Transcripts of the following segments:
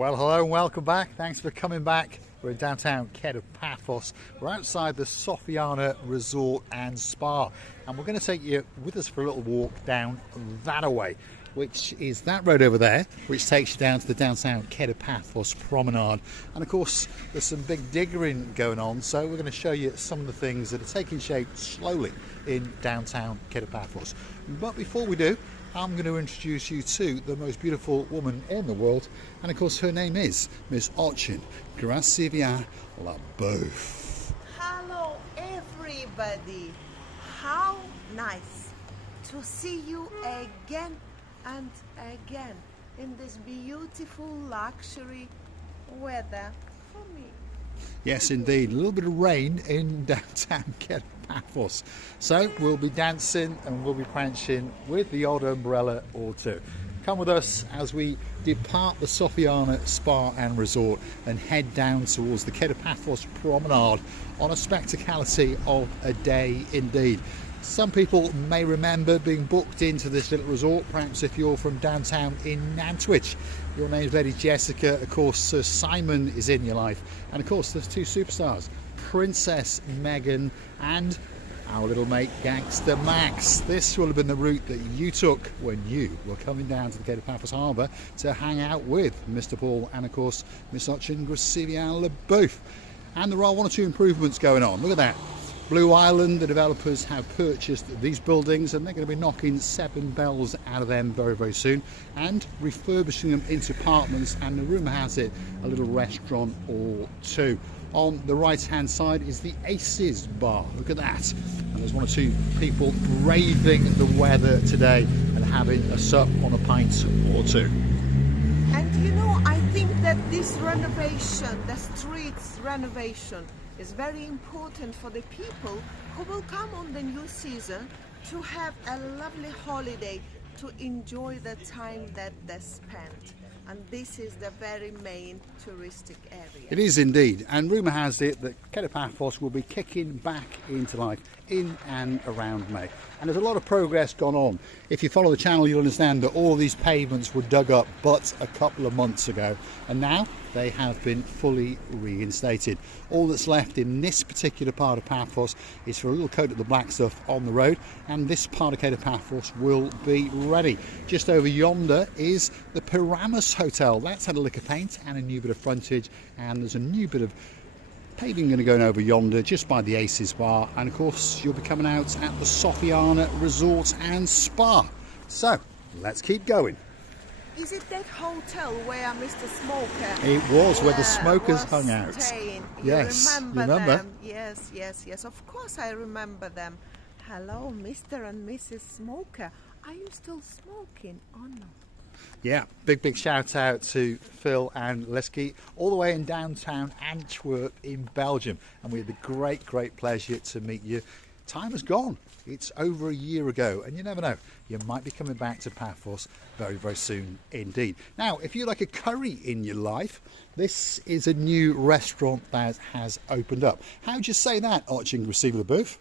Well, hello and welcome back. Thanks for coming back. We're in downtown Kato Paphos. We're outside the Soffiana Resort and Spa, and we're going to take you with us for a little walk down that way, which is that road over there, which takes you down to the downtown Kato Paphos Promenade. And of course, there's some big diggering going on, so we're going to show you some of the things that are taking shape slowly in downtown Kato Paphos. But before we do, I'm going to introduce you to the most beautiful woman in the world, and of course her name is Miss Ochin Gracivia Laboeuf. Hello everybody, how nice to see you again and again in this beautiful luxury weather for me. Yes, indeed. A little bit of rain in downtown Kato Paphos. So we'll be dancing and we'll be prancing with the odd umbrella or two. Come with us as we depart the Soffiana Spa and Resort and head down towards the Kato Paphos Promenade on a spectacality of a day indeed. Some people may remember being booked into this little resort, perhaps if you're from downtown in Nantwich. Your name's Lady Jessica, of course Sir Simon is in your life, and of course there's two superstars, Princess Meghan and our little mate Gangster Max. This will have been the route that you took when you were coming down to the Kato Paphos Harbour to hang out with Mr. Paul and of course Miss Ochin Gracivia Laboeuf. And there are one or two improvements going on. Look at that. Blue Island, the developers have purchased these buildings and they're going to be knocking 7 bells out of them very, very soon and refurbishing them into apartments, and the rumour has it a little restaurant or two. On the right hand side is the Aces bar. Look at that. And there's one or two people braving the weather today and having a sup on a pint or two. And you know, I think that this renovation, the streets renovation, is very important for the people who will come on the new season to have a lovely holiday, to enjoy the time that they spent. And this is the very main touristic area. It is indeed, and rumour has it that Kato Paphos will be kicking back into life in and around May. And there's a lot of progress gone on. If you follow the channel, you'll understand that all these pavements were dug up but a couple of months ago, and now they have been fully reinstated. All that's left in this particular part of Paphos is for a little coat of the black stuff on the road, and this part of Kato Paphos will be ready. Just over yonder is the Pyramus Hotel. That's had a lick of paint and a new bit of frontage, and there's a new bit of paving going to go over yonder just by the Aces bar, and of course you'll be coming out at the Soffiana Resort and Spa. So let's keep going. Is it that hotel where Mr. Smoker? It was where the smokers hung out. Staying? Yes, you remember them? Yes, yes, yes. Of course I remember them. Hello, Mr. and Mrs. Smoker. Are you still smoking or not? Yeah, big shout out to Phil and Lesky, all the way in downtown Antwerp in Belgium, and we had the great pleasure to meet you. Time has gone. It's over a year ago, and you never know, you might be coming back to Paphos very, very soon indeed. Now, if you like a curry in your life, this is a new restaurant that has opened up. How'd you say that, Ochin Gracivia Laboeuf?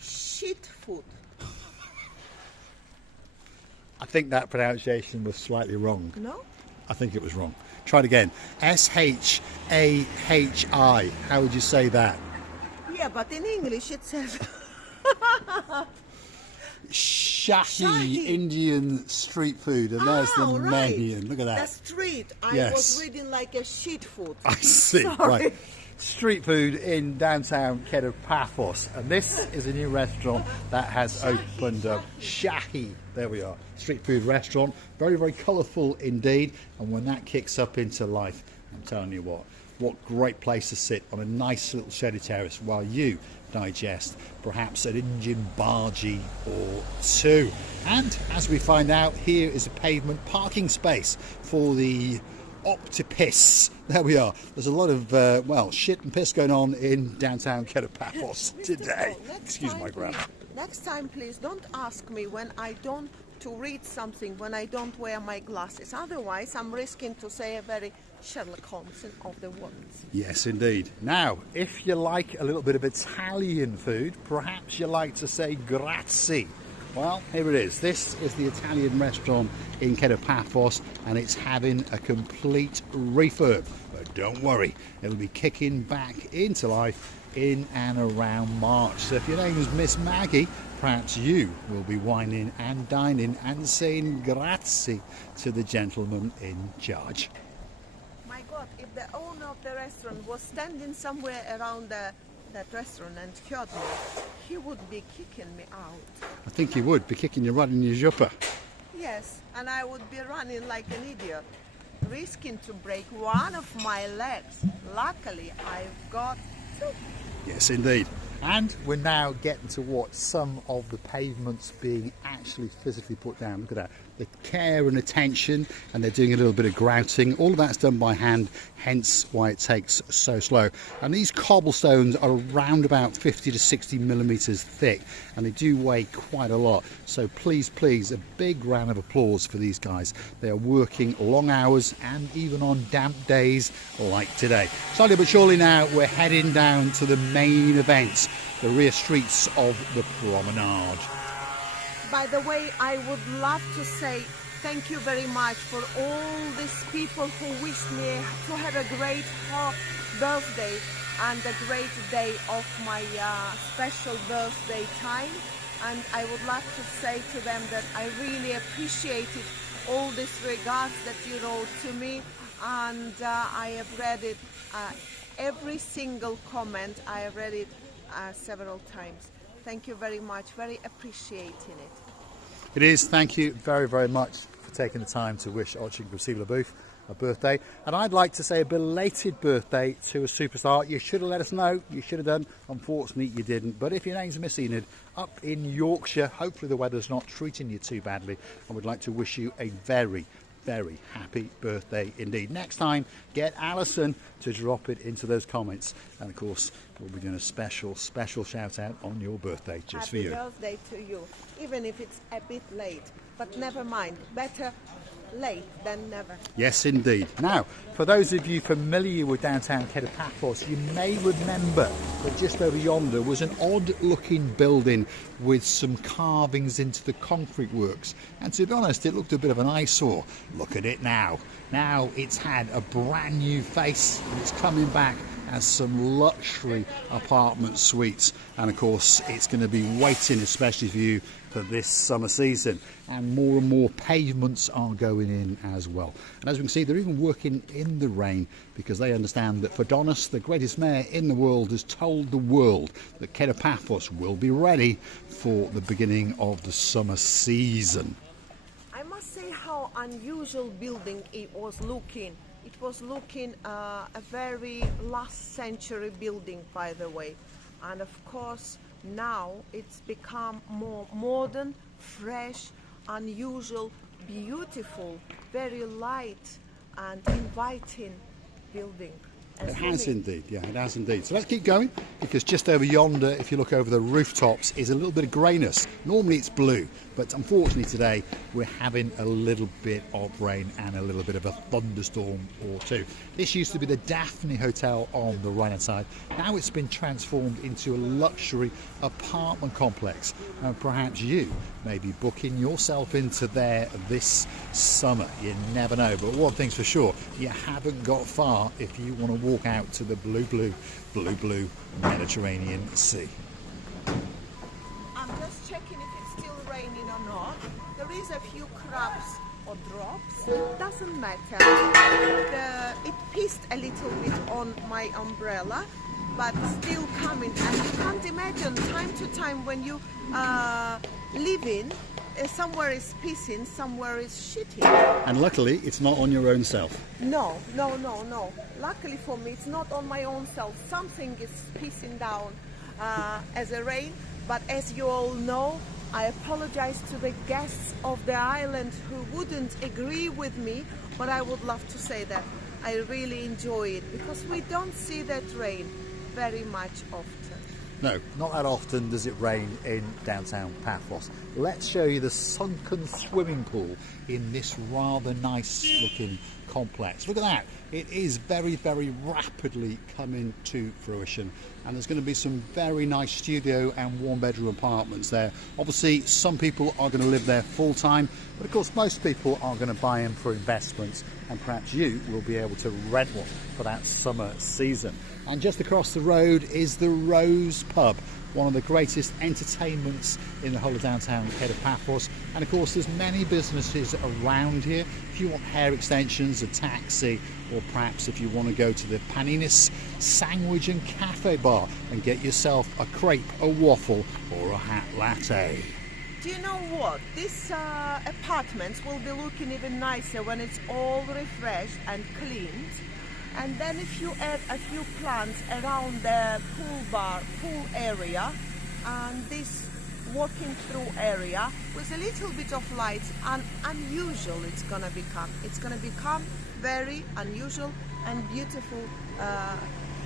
Shit food. I think that pronunciation was slightly wrong. No? I think it was wrong. Try it again. S-H-A-H-I. How would you say that? Yeah, but in English it says... Shahi Indian street food, and there's the menu. Look at that. The street. I was reading like a shit food. I see. Sorry. Right. Street food in downtown Kato Paphos, and this is a new restaurant that has opened up. Shahi. There we are. Street food restaurant. Very, very colourful indeed. And when that kicks up into life, I'm telling you what great place to sit on a nice little shady terrace while you digest perhaps an Indian bhaji or two. And as we find out, here is a pavement parking space for the Optipiss. There we are. There's a lot of, shit and piss going on in downtown Kato Paphos today. Excuse my grammar. Next time, please, don't ask me when I don't to read something when I don't wear my glasses. Otherwise, I'm risking to say a very Sherlock Holmes of the words. Yes, indeed. Now, if you like a little bit of Italian food, perhaps you like to say grazie. Well, here it is. This is the Italian restaurant in Kato Paphos, and it's having a complete refurb. But don't worry, it'll be kicking back into life in and around March. So if your name is Miss Maggie, perhaps you will be wining and dining and saying grazie to the gentleman in charge. My God, if the owner of the restaurant was standing somewhere around that restaurant and heard me, he would be kicking me out. I think he would be kicking you right in your jupper. Yes, and I would be running like an idiot, risking to break one of my legs. Luckily, I've got two. Yes, indeed. And we're now getting to watch some of the pavements being actually physically put down. Look at that. The care and attention, and they're doing a little bit of grouting. All of that's done by hand, hence why it takes so slow. And these cobblestones are around about 50 to 60 millimetres thick, and they do weigh quite a lot. So please, please, a big round of applause for these guys. They are working long hours and even on damp days like today. Slowly but surely now, we're heading down to the main event, the rear streets of the promenade. By the way, I would love to say thank you very much for all these people who wished me to have a great birthday and a great day of my special birthday time. And I would love to say to them that I really appreciated all these regards that you wrote to me, and I have read it, every single comment. I have read it several times. Thank you very much, very appreciating it. It is. Thank you very, very much for taking the time to wish Archbishop LaBouffe a birthday. And I'd like to say a belated birthday to a superstar. You should have let us know. You should have done. Unfortunately, you didn't. But if your name's Miss Enid, up in Yorkshire, hopefully the weather's not treating you too badly. I would like to wish you a very, very happy birthday indeed. Next time, get Alison to drop it into those comments. And of course, we'll be doing a special shout out on your birthday just for you. Happy birthday to you, even if it's a bit late. But never mind, better late than never. Yes, indeed. Now, for those of you familiar with downtown Kato Paphos, you may remember that just over yonder was an odd-looking building with some carvings into the concrete works. And to be honest, it looked a bit of an eyesore. Look at it now. Now it's had a brand new face, and it's coming back as some luxury apartment suites, and of course it's going to be waiting especially for you for this summer season, and more pavements are going in as well. And as we can see, they're even working in the rain because they understand that Fodonis, the greatest mayor in the world, has told the world that Kato Paphos will be ready for the beginning of the summer season. I must say how unusual building it was looking. It was looking a very last century building, by the way. And of course, now it's become more modern, fresh, unusual, beautiful, very light and inviting building. It has indeed, yeah, it has indeed. So let's keep going, because just over yonder, if you look over the rooftops, is a little bit of greyness. Normally it's blue, but unfortunately today we're having a little bit of rain and a little bit of a thunderstorm or two. This used to be the Daphne Hotel on the right hand side. Now it's been transformed into a luxury apartment complex, and perhaps you may be booking yourself into there this summer. You never know, but one thing's for sure, you haven't got far if you want to walk out to the blue Mediterranean Sea. I'm just checking if it's still raining or not. There is a few crabs or drops. It doesn't matter. It pissed a little bit on my umbrella, but still coming. And you can't imagine time to time when you live in, somewhere is pissing, somewhere is shitting. And luckily it's not on your own self. No. Luckily for me, it's not on my own self. Something is pissing down as a rain. But as you all know, I apologize to the guests of the island who wouldn't agree with me, but I would love to say that I really enjoy it because we don't see that rain very much often. No, not that often does it rain in downtown Paphos. Let's show you the sunken swimming pool in this rather nice looking complex. Look at that. It is very, very rapidly coming to fruition, and there's going to be some very nice studio and one-bedroom apartments there. Obviously, some people are going to live there full-time, but of course most people are going to buy them for investments, and perhaps you will be able to rent one for that summer season. And just across the road is the Rose Pub, one of the greatest entertainments in the whole of downtown Kato Paphos. And of course there's many businesses around here. If you want hair extensions, a taxi, or perhaps if you want to go to the Paninis Sandwich and Cafe Bar and get yourself a crepe, a waffle, or a hot latte. Do you know what? These apartments will be looking even nicer when it's all refreshed and cleaned. And then if you add a few plants around the pool area, and this walking through area with a little bit of light, and unusual it's gonna become. It's gonna become very unusual and beautiful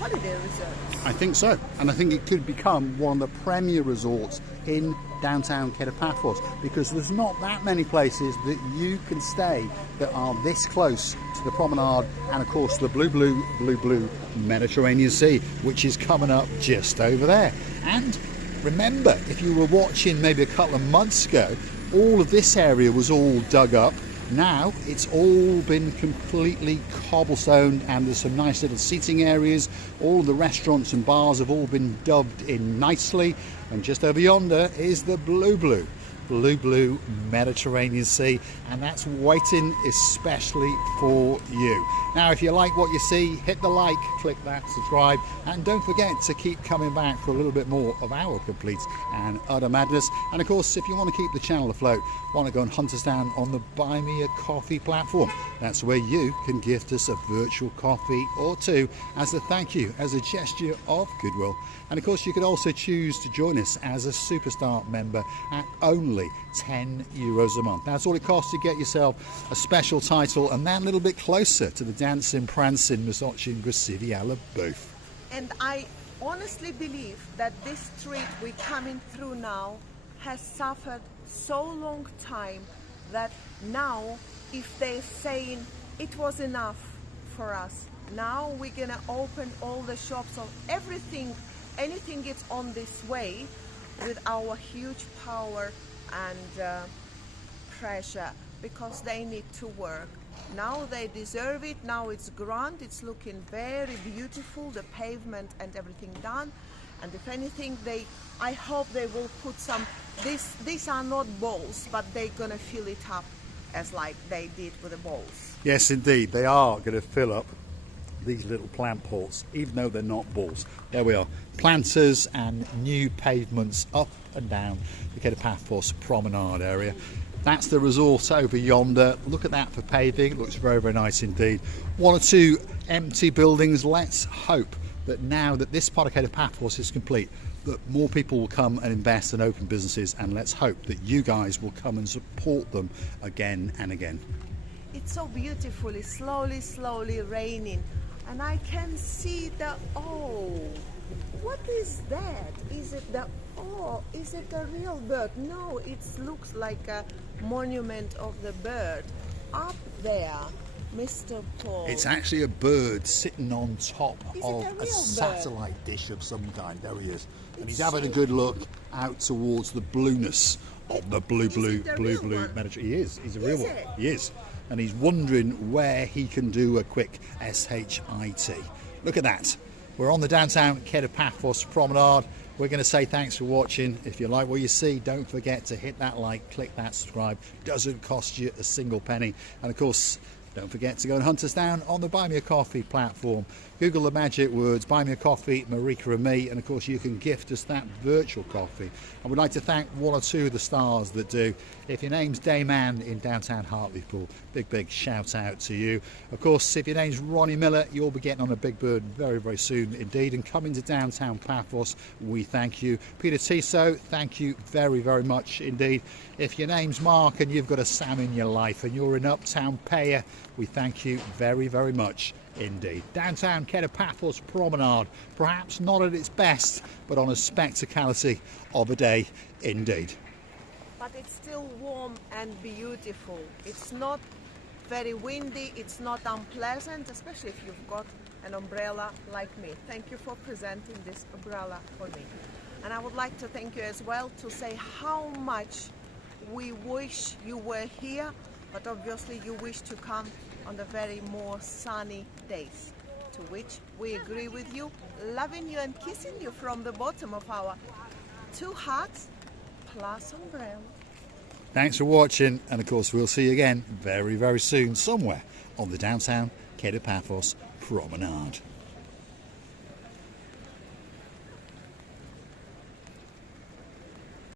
holiday resort. I think so, and I think it could become one of the premier resorts in downtown Kato Paphos, because there's not that many places that you can stay that are this close to the promenade and of course the blue Mediterranean Sea, which is coming up just over there. And remember, if you were watching maybe a couple of months ago, all of this area was all dug up. Now it's all been completely cobblestoned, and there's some nice little seating areas. All the restaurants and bars have all been dubbed in nicely, and just over yonder is the blue Mediterranean Sea, and that's waiting especially for you. Now if you like what you see, hit the like, click that subscribe, and don't forget to keep coming back for a little bit more of our complete and utter madness. And of course, if you want to keep the channel afloat, want to go and hunt us down on the Buy Me a Coffee platform. That's where you can gift us a virtual coffee or two as a thank you, as a gesture of goodwill. And of course you could also choose to join us as a superstar member at only €10 a month. That's all it costs to get yourself a special title and that little bit closer to the dancing, prancing, massaging, Grasiviala booth. And I honestly believe that this street we're coming through now has suffered so long time that now if they're saying it was enough for us, now we're gonna open all the shops of everything, anything gets on this way with our huge power and pressure, because they need to work. Now they deserve it. Now it's grand, it's looking very beautiful, the pavement and everything done. And if anything, I hope they will put some, these are not balls, but they're gonna fill it up as like they did with the balls. Yes indeed, they are going to fill up these little plant pots, even though they're not balls. There we are, planters and new pavements up and down the Kato Paphos Promenade area. That's the resort over yonder. Look at that for paving. It looks very, very nice indeed. One or two empty buildings. Let's hope that now that this part of Kato Paphos is complete, that more people will come and invest and open businesses, and let's hope that you guys will come and support them again and again. It's so beautiful. It's slowly raining, and I can see the, oh, what is that? Is it the, oh, is it a real bird? No, it looks like a monument of the bird up there, Mr. Paul. It's actually a bird sitting on top of a bird? satellite dish of some kind. There he is, and he's having a good look out towards the blueness of the blue Mediterranean. He is. He's a real one. He is, and he's wondering where he can do a quick SHIT. Look at that. We're on the downtown Kato Paphos Promenade. We're going to say thanks for watching. If you like what you see, don't forget to hit that like, click that subscribe. Doesn't cost you a single penny. And of course, don't forget to go and hunt us down on the Buy Me a Coffee platform. Google the magic words, Buy Me a Coffee, Marika and me, and of course you can gift us that virtual coffee. I would like to thank one or two of the stars that do. If your name's Dayman in downtown Hartlepool, big shout out to you. Of course, if your name's Ronnie Miller, you'll be getting on a big bird very, very soon indeed. And coming to downtown Paphos, we thank you. Peter Tiso, thank you very, very much indeed. If your name's Mark and you've got a Sam in your life and you're in Uptown Payer, we thank you very, very much indeed. Downtown Kato Paphos Promenade, perhaps not at its best, but on a spectacality of a day indeed. But it's still warm and beautiful. It's not very windy, it's not unpleasant, especially if you've got an umbrella like me. Thank you for presenting this umbrella for me. And I would like to thank you as well to say how much we wish you were here, but obviously you wish to come on the very more sunny days, to which we agree with you, loving you and kissing you from the bottom of our 2 hearts plus umbrella. Thanks for watching, and of course we'll see you again very, very soon somewhere on the downtown Kato Paphos Promenade.